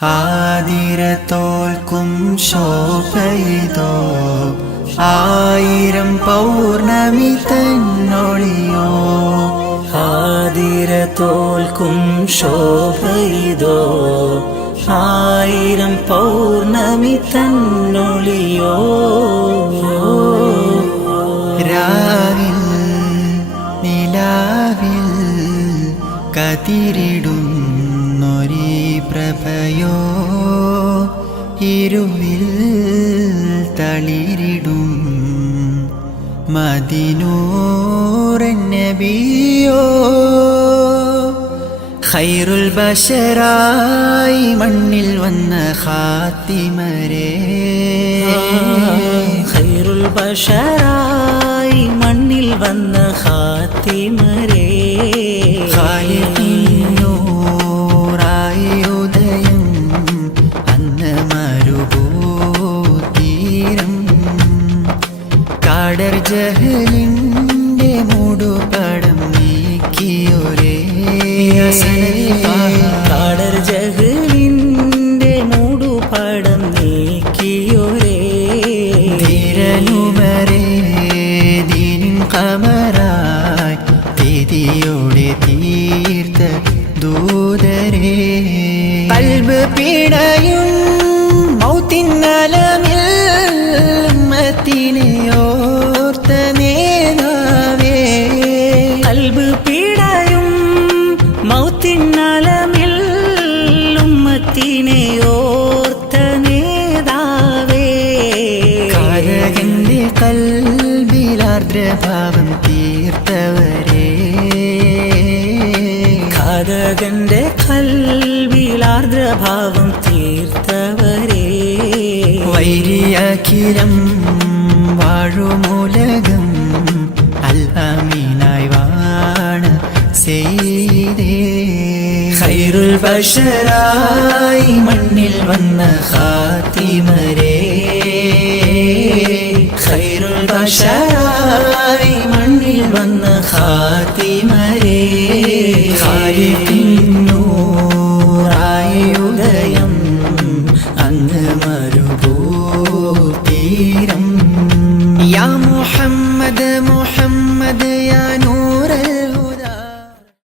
ആതിര തോൽക്കും ശോഭയിതോ ആയിരം പൗർണമി തന്നൊളിയോ. ആതിര തോൽക്കും ശോഭയിതോ ആയിരം പൗർണമി തന്നൊളിയോ. രാവിൽ നിലാവിൽ കതിരിടുന്നൊരീ പ്രഭയോ ഇരുവിൽ തളിരിടും മദിനൂറൻ നബിയോ. ഖൈറുൽ ബശറായി മണ്ണിൽ വന്ന ഖാത്തിമരേ. ഖൈറുൽ ബശറായി മണ്ണിൽ വന്ന ഖാത്തിമരേ. ഖാലിഖിന്നൂറായി ഉദയം അന്ന് മരുഭൂതീരം. കാടർ ജഹലിന്റെ മൂടുപടം നീക്കിയൊരേ. കാടർ ജഹലിന്റെ മൂടുപടം നീക്കിയൊരേ. ധീരനുമരേ ദീനിൻ ഖമറായി തിഥിയോടെ തീർത്ത ദൂതരേ. ഖൽബ് പിടയും മൗത്തിന്നലമിൽ ഉമ്മത്തിനെ ഓർത്ത നേതാവേ. ഖൽബ് പിടയും മൗത്തിന്നലമിൽ ഉമ്മത്തിനെ ഓർത്ത നേതാവേ. കാരകന്റെ കൽബിലാർദ്രഭാവം തീർത്തവരേ. ഘാതകന്റെ കൽവിലാർദ്രഭാവം തീർത്തവരേ. വൈരിയഖിലം വാഴുമുലകം അൽ അമീനായി വാണ സെയ്ദേ. ഖൈറുൽ ബശറായി മണ്ണിൽ വന്ന ഖാത്തിമരേ. ഖൈറുൽ ബശറായി മണ്ണിൽ വന്ന ഖാത്തിമരേ. ഖാലിഖിന്നൂറായി ഉദയം അന്ന് മരുഭൂ